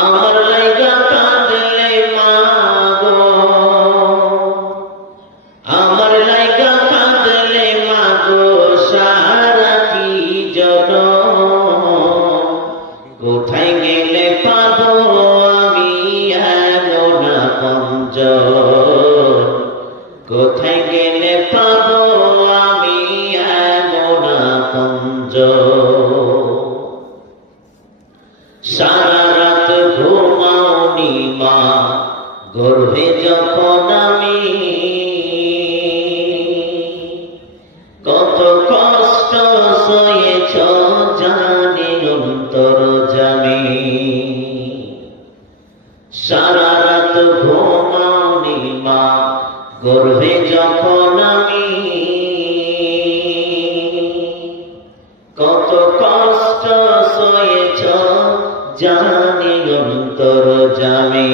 আমার লাইগা কাঁদলে মা গো, আমার লাইগা কাঁদলে মা গো সারাটি জনম। কোথায় গেলে পাবো আমি এমন আপনজন, কোথায় গেলে পাবো আমি এমন আপনজন। সারা রাত ঘুমাওনি মা গর্ভে যখন আমি, কত কষ্ট সয়েছ জানি অন্তর জামি। সারা রাত ঘুমাওনি মা গর্ভে যখন আমি, কত কষ্ট সয়েছ জানি অন্তর জামি।